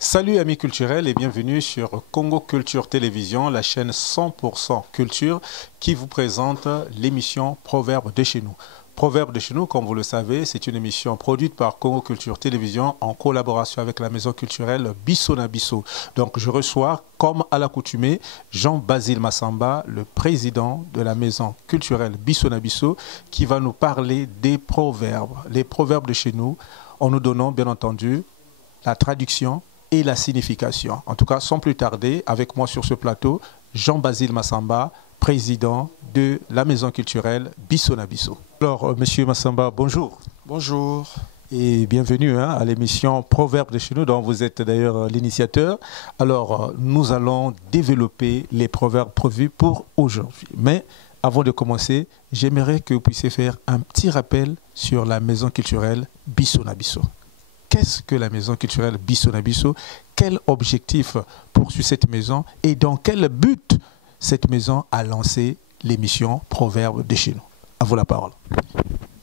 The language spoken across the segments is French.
Salut amis culturels et bienvenue sur Congo Culture Télévision, la chaîne 100% culture qui vous présente l'émission Proverbes de chez nous. Proverbes de chez nous, comme vous le savez, c'est une émission produite par Congo Culture Télévision en collaboration avec la maison culturelle Bisso na Bisso. Donc je reçois, comme à l'accoutumée, Jean-Basile Massamba, le président de la maison culturelle Bisso na Bisso, qui va nous parler des proverbes. Les proverbes de chez nous, en nous donnant bien entendu la traduction et la signification. En tout cas, sans plus tarder, avec moi sur ce plateau, Jean-Basile Massamba, président de la maison culturelle Bisso na Bisso. Alors, monsieur Massamba, bonjour. Bonjour. Et bienvenue à l'émission Proverbes de chez nous, dont vous êtes d'ailleurs l'initiateur. Alors, nous allons développer les proverbes prévus pour aujourd'hui. Mais avant de commencer, j'aimerais que vous puissiez faire un petit rappel sur la maison culturelle Bisso na Bisso. Qu'est-ce que la maison culturelle Bisso na Bisso? Quel objectif poursuit cette maison? Et dans quel but cette maison a lancé l'émission Proverbes de chez nous? À vous la parole.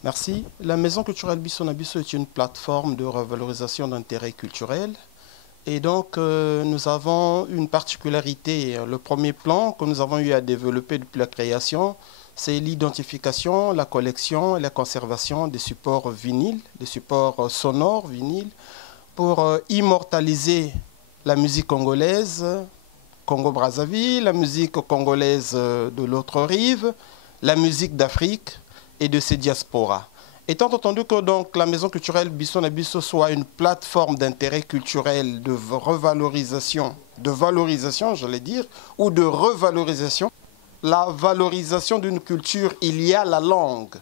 Merci. La maison culturelle Bisso na Bisso est une plateforme de revalorisation d'intérêts culturels. Et donc, nous avons une particularité. Le premier plan que nous avons eu à développer depuis la création, c'est l'identification, la collection et la conservation des supports vinyles, des supports sonores vinyles, pour immortaliser la musique congolaise, Congo-Brazzaville, la musique congolaise de l'autre rive, la musique d'Afrique et de ses diasporas. Étant entendu que donc, la maison culturelle Bisso na Bisso soit une plateforme d'intérêt culturel, de revalorisation, de valorisation, j'allais dire, ou de revalorisation, la valorisation d'une culture, il y a la langue,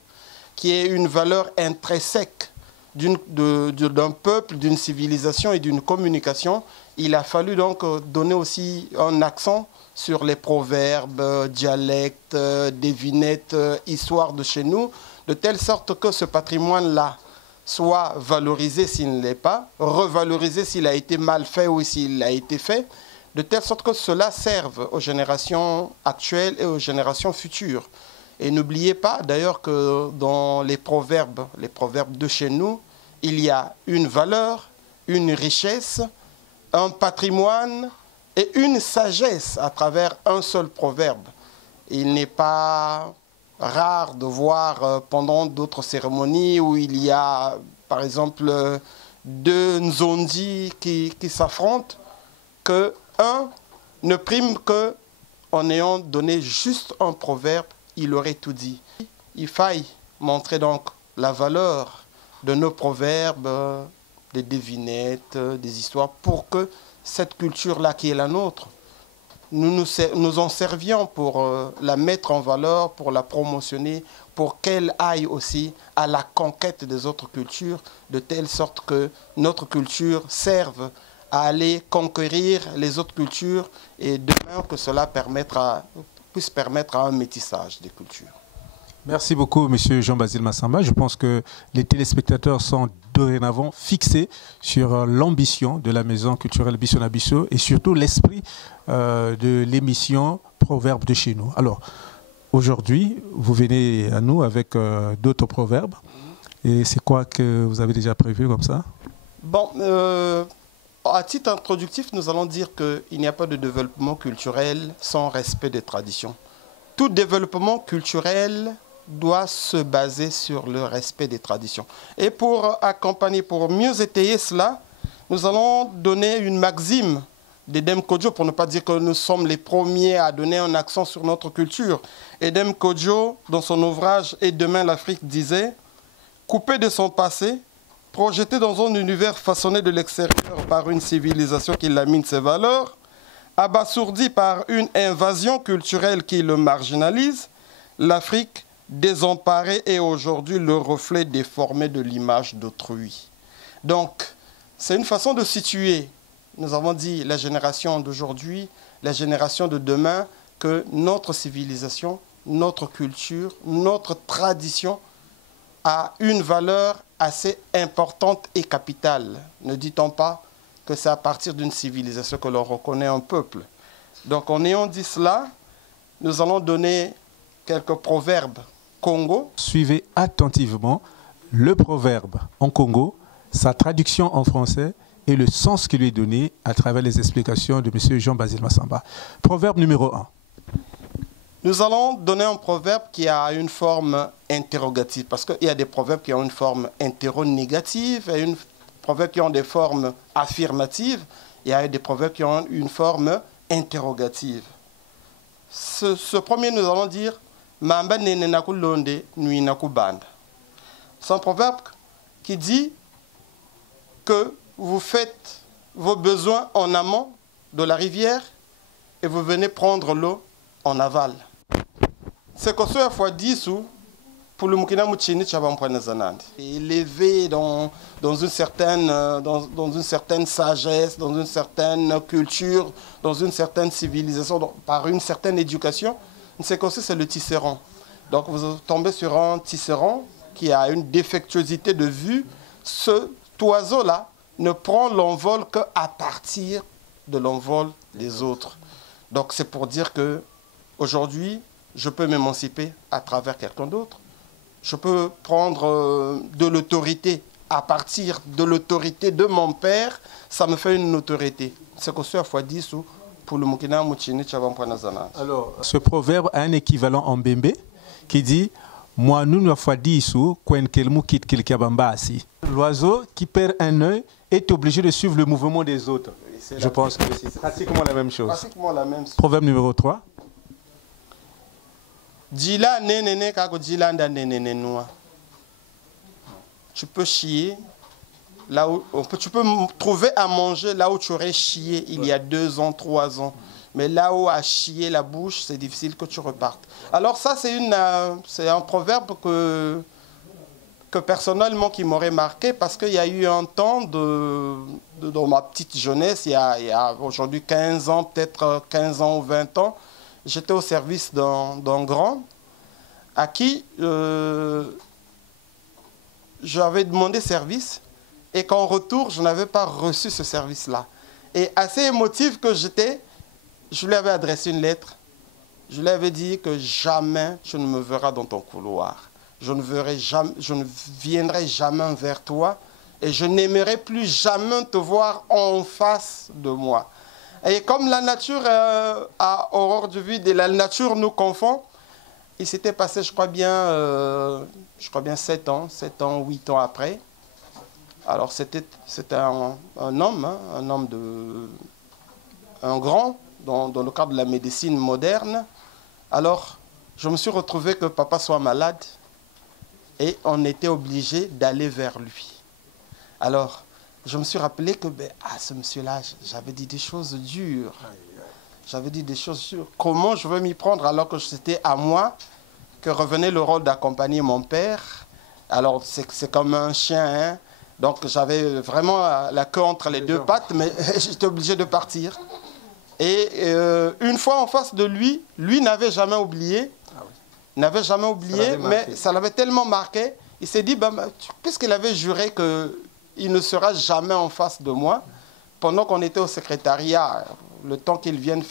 qui est une valeur intrinsèque d'un peuple, d'une civilisation et d'une communication. Il a fallu donc donner aussi un accent sur les proverbes, dialectes, devinettes, histoires de chez nous, de telle sorte que ce patrimoine-là soit valorisé s'il ne l'est pas, revalorisé s'il a été mal fait ou s'il a été fait, de telle sorte que cela serve aux générations actuelles et aux générations futures. Et n'oubliez pas d'ailleurs que dans les proverbes de chez nous, il y a une valeur, une richesse, un patrimoine et une sagesse à travers un seul proverbe. Il n'est pas rare de voir pendant d'autres cérémonies où il y a par exemple deux Nzondi qui s'affrontent, que un ne prime que en ayant donné juste un proverbe, il aurait tout dit. Il faille montrer donc la valeur de nos proverbes, des devinettes, des histoires, pour que cette culture-là qui est la nôtre, nous en servions pour la mettre en valeur, pour la promotionner, pour qu'elle aille aussi à la conquête des autres cultures, de telle sorte que notre culture serve à aller conquérir les autres cultures et demain que cela puisse permettre à un métissage des cultures. Merci beaucoup, monsieur Jean-Basile Massamba. Je pense que les téléspectateurs sont dorénavant fixés sur l'ambition de la maison culturelle Bisso na Bisso et surtout l'esprit de l'émission Proverbes de chez nous. Alors, aujourd'hui, vous venez à nous avec d'autres proverbes. Et c'est quoi que vous avez déjà prévu comme ça? Bon, à titre introductif, nous allons dire qu'il n'y a pas de développement culturel sans respect des traditions. Tout développement culturel doit se baser sur le respect des traditions. Et pour accompagner, pour mieux étayer cela, nous allons donner une maxime d'Edem Kodjo, pour ne pas dire que nous sommes les premiers à donner un accent sur notre culture. Edem Kodjo, dans son ouvrage « Et demain l'Afrique » disait « Coupé de son passé, projeté dans un univers façonné de l'extérieur par une civilisation qui lamine ses valeurs, abasourdi par une invasion culturelle qui le marginalise, l'Afrique désemparée est aujourd'hui le reflet déformé de l'image d'autrui. » Donc, c'est une façon de situer, nous avons dit, la génération d'aujourd'hui, la génération de demain, que notre civilisation, notre culture, notre tradition a une valeur assez importante et capitale. Ne dit-on pas que c'est à partir d'une civilisation que l'on reconnaît un peuple? Donc en ayant dit cela, nous allons donner quelques proverbes Congo. Suivez attentivement le proverbe en Congo, sa traduction en français et le sens qui lui est donné à travers les explications de M. Jean-Basile Massamba. Proverbe numéro 1. Nous allons donner un proverbe qui a une forme interrogative, parce qu'il y a des proverbes qui ont une forme interronégative, et des proverbes qui ont des formes affirmatives, et il y a des proverbes qui ont une forme interrogative. Ce premier, nous allons dire « Mamba nene naku londe, nui naku banda ». C'est un proverbe qui dit que vous faites vos besoins en amont de la rivière et vous venez prendre l'eau en aval. C'est que ce fois 10 pour le Mukina Mouchini Chabampoanazanand. Élevé dans une certaine sagesse, dans une certaine culture, dans une certaine civilisation, par une certaine éducation, c'est que c'est le tisserand. Donc vous tombez sur un tisserand qui a une défectuosité de vue. Cet oiseau-là ne prend l'envol qu'à partir de l'envol des autres. Donc c'est pour dire que aujourd'hui, je peux m'émanciper à travers quelqu'un d'autre. Je peux prendre de l'autorité à partir de l'autorité de mon père. Ça me fait une autorité. C'est que ce fois 10 pour le Mukina Mouchini Chabampoanazana. Alors, ce proverbe a un équivalent en Bembe qui dit moi, nous ne fois 10 l'oiseau qui perd un œil est obligé de suivre le mouvement des autres. Oui, je pense que c'est pratiquement la même chose. Pratiquement la même chose. Proverbe numéro 3. Tu peux chier là où tu peux trouver à manger là où tu aurais chié il y a 2 ans, 3 ans. Mais là où a chié la bouche, c'est difficile que tu repartes. Alors ça, c'est un proverbe que personnellement qui m'aurait marqué parce qu'il y a eu un temps dans ma petite jeunesse, il y a aujourd'hui 15 ans, peut-être 15 ans ou 20 ans, j'étais au service d'un grand à qui j'avais demandé service et qu'en retour, je n'avais pas reçu ce service-là. Et assez émotif que j'étais, je lui avais adressé une lettre. Je lui avais dit que jamais tu ne me verras dans ton couloir. Je ne viendrai jamais vers toi et je n'aimerai plus jamais te voir en face de moi. Et comme la nature a horreur du vide et la nature nous confond, il s'était passé, je crois bien 7 ans, 8 ans après. Alors c'était un homme, hein, un grand, dans le cadre de la médecine moderne. Alors, je me suis retrouvé que papa soit malade et on était obligé d'aller vers lui. Alors, je me suis rappelé que ce monsieur-là, j'avais dit des choses dures. J'avais dit des choses dures. Comment je veux m'y prendre alors que c'était à moi que revenait le rôle d'accompagner mon père. Alors, c'est comme un chien, hein. Donc, j'avais vraiment la queue entre les deux pattes, mais j'étais obligé de partir. Et une fois en face de lui, lui n'avait jamais oublié. N'avait jamais oublié, mais ça l'avait tellement marqué. Il s'est dit, puisqu'il avait juré qu'il ne sera jamais en face de moi, pendant qu'on était au secrétariat, le temps qu'il vienne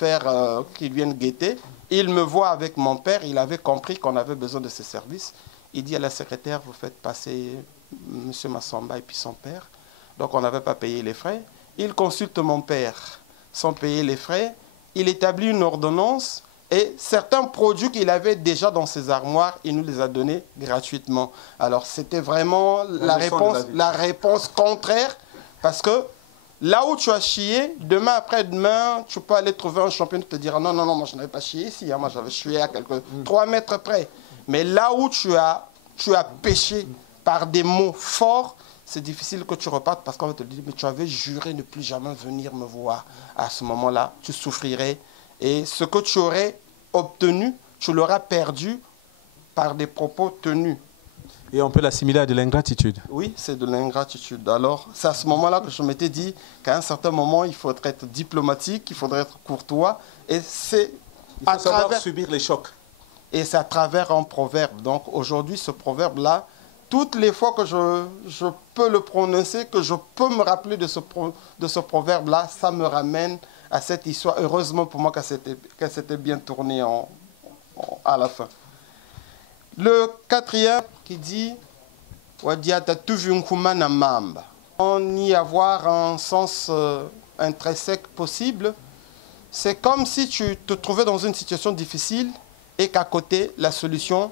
qu'il vienne guetter, il me voit avec mon père, il avait compris qu'on avait besoin de ses services. Il dit à la secrétaire, vous faites passer M. Massamba et puis son père. Donc on n'avait pas payé les frais. Il consulte mon père sans payer les frais. Il établit une ordonnance et certains produits qu'il avait déjà dans ses armoires, il nous les a donnés gratuitement. Alors c'était vraiment la réponse contraire parce que là où tu as chié, demain après-demain, tu peux aller trouver un champion qui te dira non, non, non, moi je n'avais pas chié ici, hein, moi j'avais chié à 3 mètres près. Mais là où tu as péché par des mots forts, c'est difficile que tu repartes parce qu'on va te dire, mais tu avais juré ne plus jamais venir me voir. À ce moment-là, tu souffrirais. Et ce que tu aurais obtenu, tu l'auras perdu par des propos tenus. Et on peut l'assimiler à de l'ingratitude. Oui, c'est de l'ingratitude. Alors, c'est à ce moment-là que je m'étais dit qu'à un certain moment, il faudrait être diplomatique, il faudrait être courtois. Et c'est à travers subir les chocs. Et c'est à travers un proverbe. Donc aujourd'hui, ce proverbe-là, toutes les fois que je peux le prononcer, que je peux me rappeler de ce proverbe-là, ça me ramène à cette histoire. Heureusement pour moi qu'elle s'était bien tournée à la fin. Le 4e qui dit, Ni avoir un sens intrinsèque possible. C'est comme si tu te trouvais dans une situation difficile et qu'à côté, la solution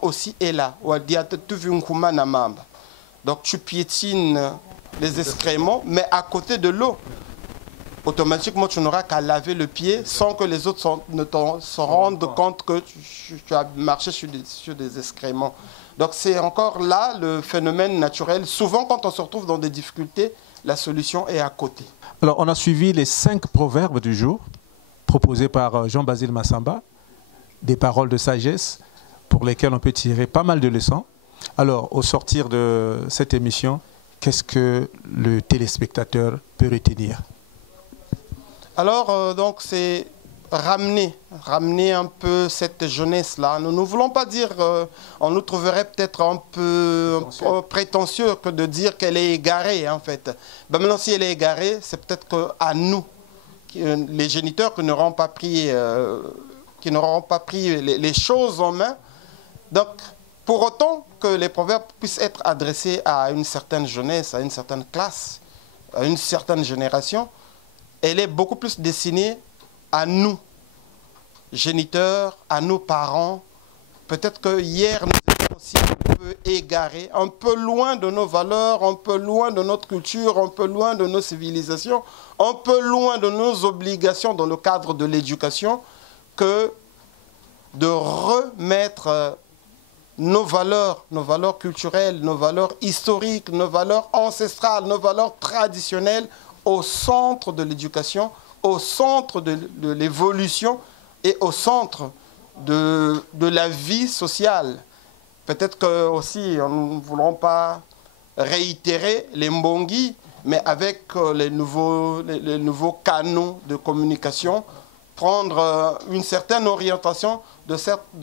aussi est là. Donc tu piétines les excréments, mais à côté de l'eau. Automatiquement, tu n'auras qu'à laver le pied sans que les autres ne se rendent compte que tu as marché sur des excréments. Donc c'est encore là le phénomène naturel. Souvent, quand on se retrouve dans des difficultés, la solution est à côté. Alors, on a suivi les 5 proverbes du jour proposés par Jean-Basile Massamba, des paroles de sagesse pour lesquelles on peut tirer pas mal de leçons. Alors, au sortir de cette émission, qu'est-ce que le téléspectateur peut retenir? Alors, donc, c'est ramener un peu cette jeunesse-là. Nous ne voulons pas dire, on nous trouverait peut-être un peu prétentieux que de dire qu'elle est égarée, en fait. Ben maintenant, si elle est égarée, c'est peut-être qu'à nous, les géniteurs, qui n'auront pas pris, les choses en main. Donc, pour autant que les proverbes puissent être adressés à une certaine jeunesse, à une certaine classe, à une certaine génération, elle est beaucoup plus destinée à nous, géniteurs, à nos parents. Peut-être que hier, nous étions aussi un peu égarés, un peu loin de nos valeurs, un peu loin de notre culture, un peu loin de nos civilisations, un peu loin de nos obligations dans le cadre de l'éducation, que de remettre nos valeurs culturelles, nos valeurs historiques, nos valeurs ancestrales, nos valeurs traditionnelles au centre de l'éducation, au centre de l'évolution et au centre de la vie sociale. Peut-être que aussi, nous ne voulons pas réitérer les mbongi, mais avec les nouveaux canaux de communication, prendre une certaine orientation de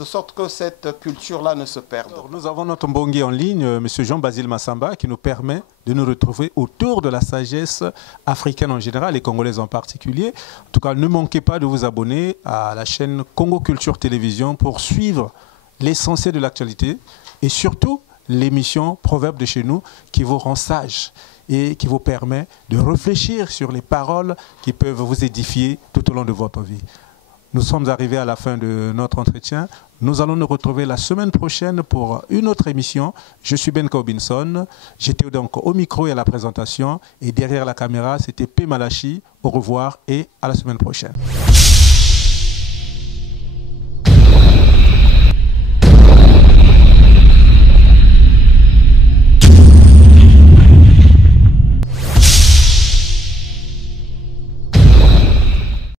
sorte que cette culture-là ne se perde. Alors, nous avons notre mbongi en ligne, M. Jean-Basile Massamba, qui nous permet de nous retrouver autour de la sagesse africaine en général et congolaise en particulier. En tout cas, ne manquez pas de vous abonner à la chaîne Congo Culture Télévision pour suivre l'essentiel de l'actualité et surtout l'émission Proverbes de chez nous qui vous rend sage et qui vous permet de réfléchir sur les paroles qui peuvent vous édifier tout au long de votre vie. Nous sommes arrivés à la fin de notre entretien. Nous allons nous retrouver la semaine prochaine pour une autre émission. Je suis Ben Robinson. J'étais donc au micro et à la présentation. Et derrière la caméra, c'était P. Malachi. Au revoir et à la semaine prochaine.